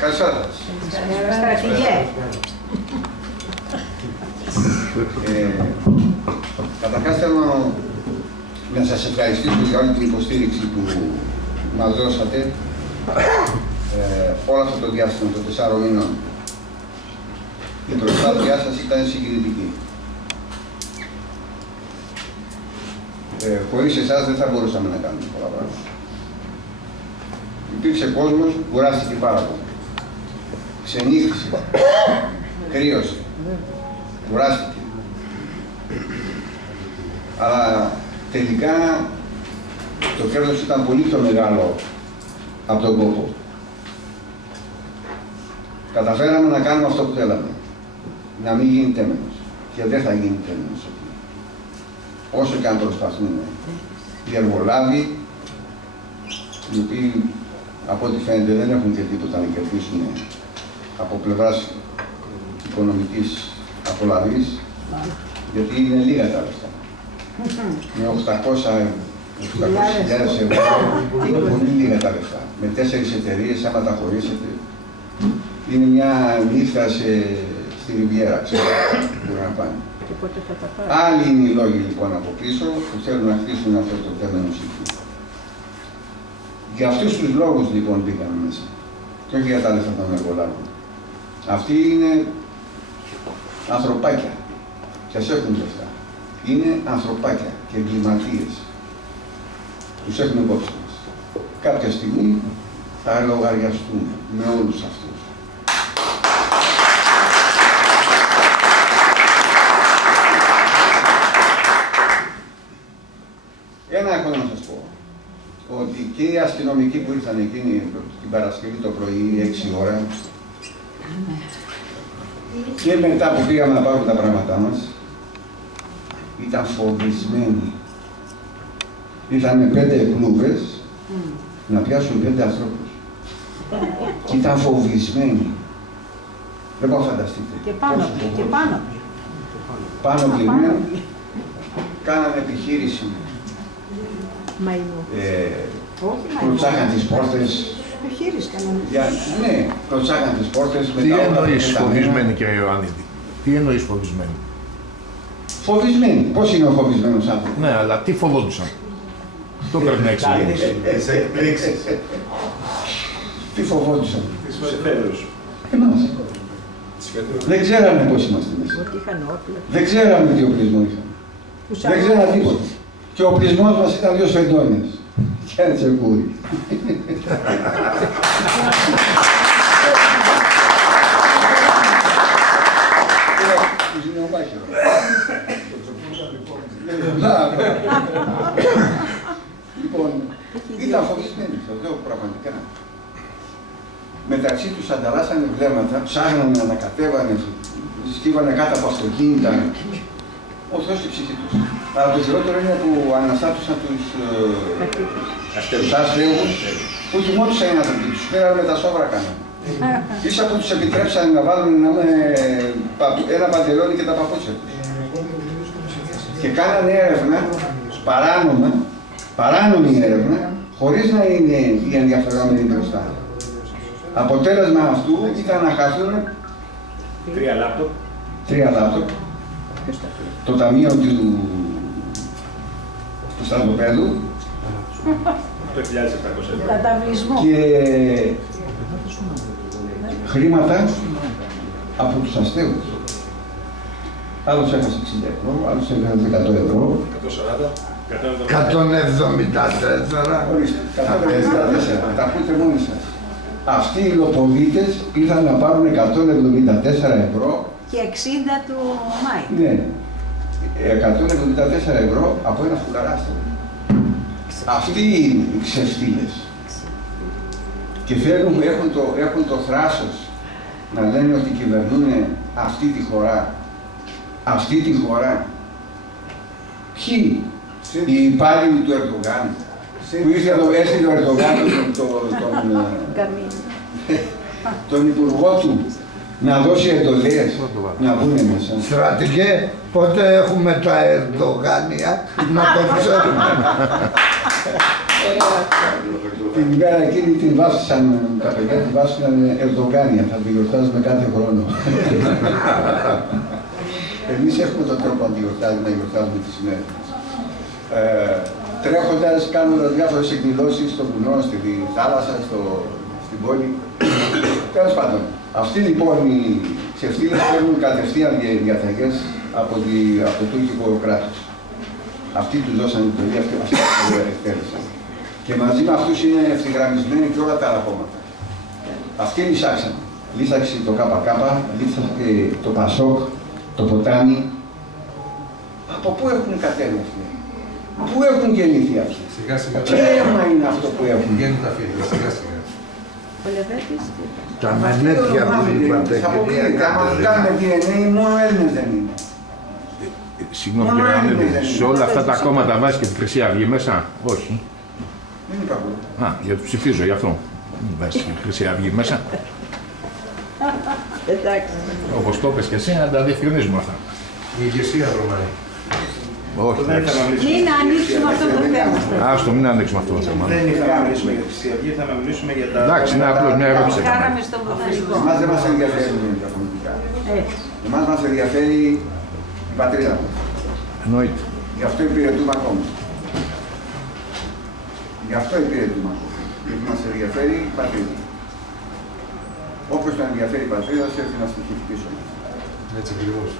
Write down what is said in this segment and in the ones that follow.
Καλησπέρα σας. Στρατηγέ. Καταρχάς θέλω να σας ευχαριστήσω για όλη την υποστήριξη που μας δώσατε όλο αυτό το διάστημα των 4 μήνων. Η προσπάθειά σας ήταν συγκινητική. Χωρίς εσάς δεν θα μπορούσαμε να κάνουμε πολλά πράγματα. Υπήρξε κόσμος που κουράστηκε πάρα πολύ. Ξενύχτησε, κρύωσε, κουράστηκε. Αλλά τελικά το κέρδος ήταν πολύ πιο μεγάλο από τον κόπο. Καταφέραμε να κάνουμε αυτό που θέλαμε. Να μην γίνει τέμενος. Και δεν θα γίνει τέμενος. Όσο και αν προσπαθούμε. Οι εργολάβοι, οι οποίοι από ό,τι φαίνεται δεν έχουν και τίποτα να κερδίσουν από πλευράς οικονομικής απολαβής, γιατί είναι λίγα τα λεφτά. Με 800.000 ευρώ είναι πολύ λίγα τα λεφτά. Με 4 εταιρείες, άμα τα χωρίσετε, είναι μια νύχτα στη Ριβιέρα, ξέρω, που να πάνε. Άλλοι είναι οι λόγοι λοιπόν από πίσω που θέλουν να χτίσουν αυτό το τέμενο σύμφωνο. Για αυτούς τους λόγους λοιπόν μπήκαμε μέσα. Και όχι για τα λεφτά των εργολάβων. Αυτοί είναι ανθρωπάκια. Και ας έχουν λεφτά. Είναι ανθρωπάκια και εγκληματίες. Τους έχουμε υπόψη μας. Κάποια στιγμή θα λογαριαστούμε με όλους αυτούς. Ένα έχω να σας πω. Ότι και οι αστυνομικοί που ήρθαν εκείνη την Παρασκευή το πρωί, 6 ώρα, και μετά που πήγαμε να πάρουμε τα πράγματά μας, ήταν φοβισμένοι. Ήρθαν με 5 κλούβες να πιάσουν 5 ανθρώπους. Και ήταν φοβισμένοι. Δεν μπορώ να φανταστείτε. Και πάνω. Και πάνω. Πάνω πλημμύρα. Κάνανε επιχείρηση. Κλωτσάγαν τις πόρτες. Ναι, κλωτσάγαν τις πόρτες. Τι εννοείς φοβισμένοι, κύριε Ιωαννίδη? Τι εννοείς φοβισμένοι? Φοβισμένοι. Πώς είναι ο φοβισμένος άνθρωπος? Ναι, αλλά τι φοβόντουσαν? Το πρέπει να εξηγήσεις. Τις εκπλήξεις. Τι φοβόντουσαν? Τις φετέρους. Εμάς. Δεν ξέρανε πώς είμαστε μέσα. Δεν ξέρανε τι οπλισμό είχαν. Δεν ξέρανε τίποτα. Και ο οπλισμός μας ήταν 2 σφεντόνες. Και ένα τσεκούρι. Λοιπόν, ήταν φοβισμένοι, το λέω πραγματικά. Μεταξύ τους ανταλλάσσανε βλέμματα, ψάχνανε, ανακατέβανε, σκύβανε κάτω από αυτοκίνητα. Ο Θεός και η ψυχή τους. Αλλά το χειρότερο είναι που αναστάτουσαν τους άστεγους που κοιμόντουσαν οι άνθρωποι, τους πήραν με τα σόβρα κάνανε. Ίσα που τους επιτρέψαν να βάλουν ένα παντελόνι και τα παπούτσια τους. Και κάνανε έρευνα, παράνομη έρευνα, χωρίς να είναι οι ενδιαφερόμενοι μπροστά. Αποτέλεσμα αυτού ήταν να χαθούν 3 λάπτοπ, το ταμείο του στρατοπέδου και χρήματα από τους αστέγους. Άλλος έχασε 60 ευρώ, άλλος έχασε 100 ευρώ. 174. Ορίστε, 174. Τα ακούτε μόνοι σας. Αυτοί οι λοποδίτες ήρθαν να πάρουν 174 ευρώ. Και 60 του Μάη. Ναι. 174 ευρώ από ένα φουλαράστρο. Αυτοί είναι οι ξεφτύλες. Και έχουν το θράσος να λένε ότι κυβερνούν αυτή τη χώρα. Αυτή τη χώρα. Ποιοι? Οι υπάλληλοι του Ερντογάν. Που ήρθε εδώ, έστειλε ο Ερντογάν τον υπουργό του να δώσει εντολές να βγουν μέσα. Στρατηγέ, πότε έχουμε τα Ερντογάνια να το ξέρουμε. Την ημέρα εκείνη την βάφτισαν, τα παιδιά την βάφτισαν Ερντογάνια, θα την γιορτάζουμε κάθε χρόνο. Εμείς έχουμε τον τρόπο να γιορτάζουμε τις ημέρες μας. Τρέχοντας, κάνοντας διάφορες εκδηλώσεις στο βουνό, στη θάλασσα, στην πόλη. Τέλος πάντων, αυτοί λοιπόν οι ξεφτύλες παίρνουν κατευθείαν διαταγές από το τουρκικό κράτος. Αυτοί τους δώσαν την παιδεία, αυτοί το εκτέλεσαν. Και μαζί με αυτούς είναι ευθυγραμμισμένοι και όλα τα άλλα κόμματα. Αυτοί λυσάξαν. Λύσαξε το ΚΚ, λύσαξε το ΠΑΣΟΚ, το Ποτάμι. Από πού έχουν κατέβει αυτοί? Πού έχουν γεννηθεί αυτοί? Τι αίμα είναι αυτό που έχουν? Βγαίνουν τα φίλια, σιγά σιγά. Ο Λεβέντης. Τα μενέτια που είπατε. Αποκλείεται, άμα κάνουμε DNA, μόνο Έλληνες δεν είναι. Συγγνώμη κύριε Ανέβη, σε όλα αυτά τα κόμματα βάζει και τη Χρυσή Αυγή μέσα? Όχι. Δεν είναι κακό. Α, γιατί το ψηφίζω γι' αυτό. Μην βάζει τη Χρυσή Αυγή μέσα. Εντάξει. Όπως το είπες και εσύ, να τα διευκρινίζουμε αυτά. Η ηγεσία Ρωμανή. Όχι, εντάξει. Μην ανοίξουμε αυτό το θέμα. Άστο, μην ανοίξουμε αυτό το θέμα. Δεν ήθελα να μιλήσουμε για τη Χρυσή Αυγή, θα μιλήσουμε για τα. Εντάξει, είναι απλώς μια ερώτηση. Κάραμε στον βοτανικό. Εμάς δεν μας ενδιαφέρουν τα πολιτικά. Έτσι. Εμάς μας ενδιαφέρει η πατρίδα μας. Εννοείται. Γι' αυτό υπηρετούμε ακόμα. Γι' αυτό υπηρετούμε ακόμα. Γιατί μας ενδιαφέρει η πατρίδα. Όποιος τον ενδιαφέρει η πατρίδα, θα έρθει να στοιχήσει πίσω μας. Έτσι ακριβώς.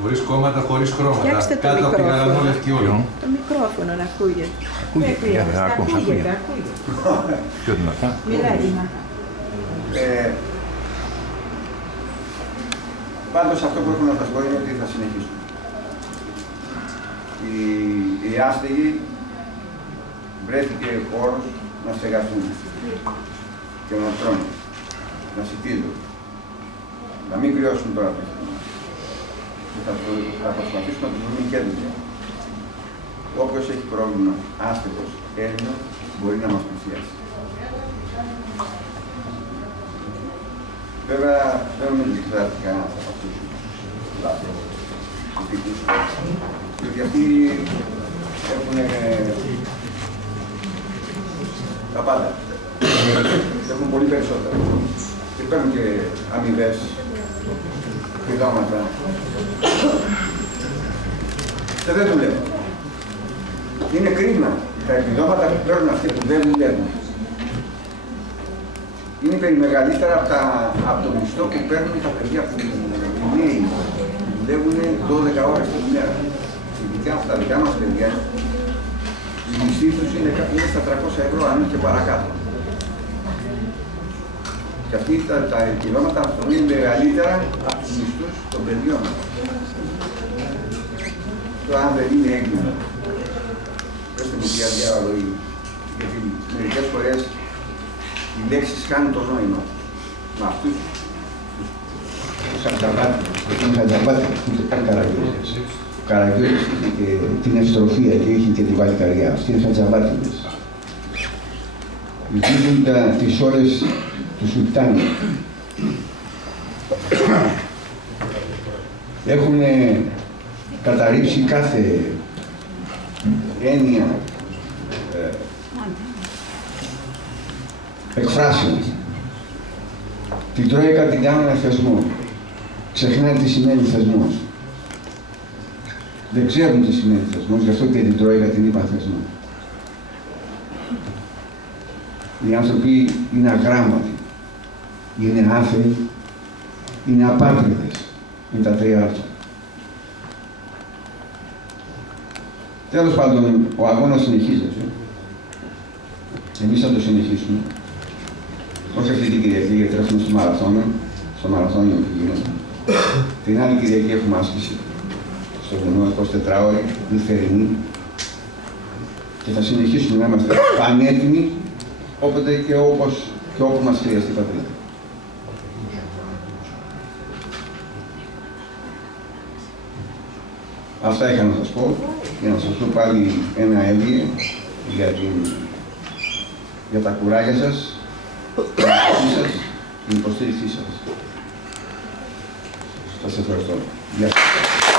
Χωρίς κόμματα, χωρίς χρώματα. Φτιάξτε το Κάτω από την μικρόφωνο. γαλανόλευκη όλη. Το μικρόφωνο να ακούγεται. Ακούγεται, για να ακούς, Ακούγεται, ακούγεται. ακούγεται. Πιο δυνατά. Μιλάει δυνατά. Πάντως αυτό που έχω να σας πω είναι ότι θα συνεχίσουμε. Οι άστεγοι βρέθηκε χώρος να στεγαστούν και να τρώνε, να σιτίζουν, να μην κρυώσουν τώρα το χειμώνα. Και θα προσπαθήσουμε να τους βρούμε και δουλειά. Όποιος έχει πρόβλημα άστεγος Έλληνας μπορεί να μας πλησιάσει. Βέβαια, δεν νομίζω ότι χρειάζεται κανένας από αυτούς τους λάθος, τους τύπους, γιατί αυτοί έχουν τα πάντα. Έχουν πολύ περισσότερα. Και παίρνουν και αμοιβές, επιδόματα. Και δεν δουλεύουν. Είναι κρίμα τα επιδόματα που παίρνουν αυτοί που δεν δουλεύουν. Είναι περιμεγαλύτερα από το μισθό που παίρνουν τα παιδιά που νέοι δουλεύουν 12 ώρες την ημέρα. Τα δικά μας παιδιά, οι μισθοί τους είναι στα 300 ευρώ, αν είναι και παρακάτω. Και αυτοί τα επιδόματα είναι μεγαλύτερα από τους μισθούς των παιδιών. Το αν δεν είναι έγκλημα. Πέστε μου τι αδιάβαλο είναι. Γιατί μερικές φορές οι λέξεις κάνουν το νόημα. Με αυτούς τους Χατζαβάτες, που ήταν Καραγιώζες. Ο Καραγιώζης είχε και την ευστροφία και είχε και τη βαλικαριά. Αυτοί είναι Χατζαβάτες. Ζήσουν τις ώρες του Σουλτάνου. Έχουν καταρρύψει κάθε έννοια εκφράσεων. Την Τρόικα την κάνανε θεσμό. Ξεχνάνε τι σημαίνει θεσμός. Δεν ξέρουν τι σημαίνει θεσμός, γι' αυτό και την Τρόικα την είπαν θεσμό. Οι άνθρωποι είναι αγράμματοι, είναι άθεοι, είναι απάτριδες. Είναι τα τρία άρθρα. Τέλος πάντων, ο αγώνας συνεχίζεται. Εμείς θα το συνεχίσουμε. Όχι αυτή την Κυριακή, γιατί τρέχουμε στο μαραθώνιο που γίνεται. Την άλλη Κυριακή έχουμε άσκηση στο βουνό, 24 ώρες, νυχτερινή. Και θα συνεχίσουμε να είμαστε πανέτοιμοι όποτε και όπου μας χρειαστεί η πατρίδα. Αυτά είχα να σας πω, για να σας πω πάλι ένα έβγε για τα κουράγια σας, την υποστήριξή σας. Σας ευχαριστώ. Γεια σας.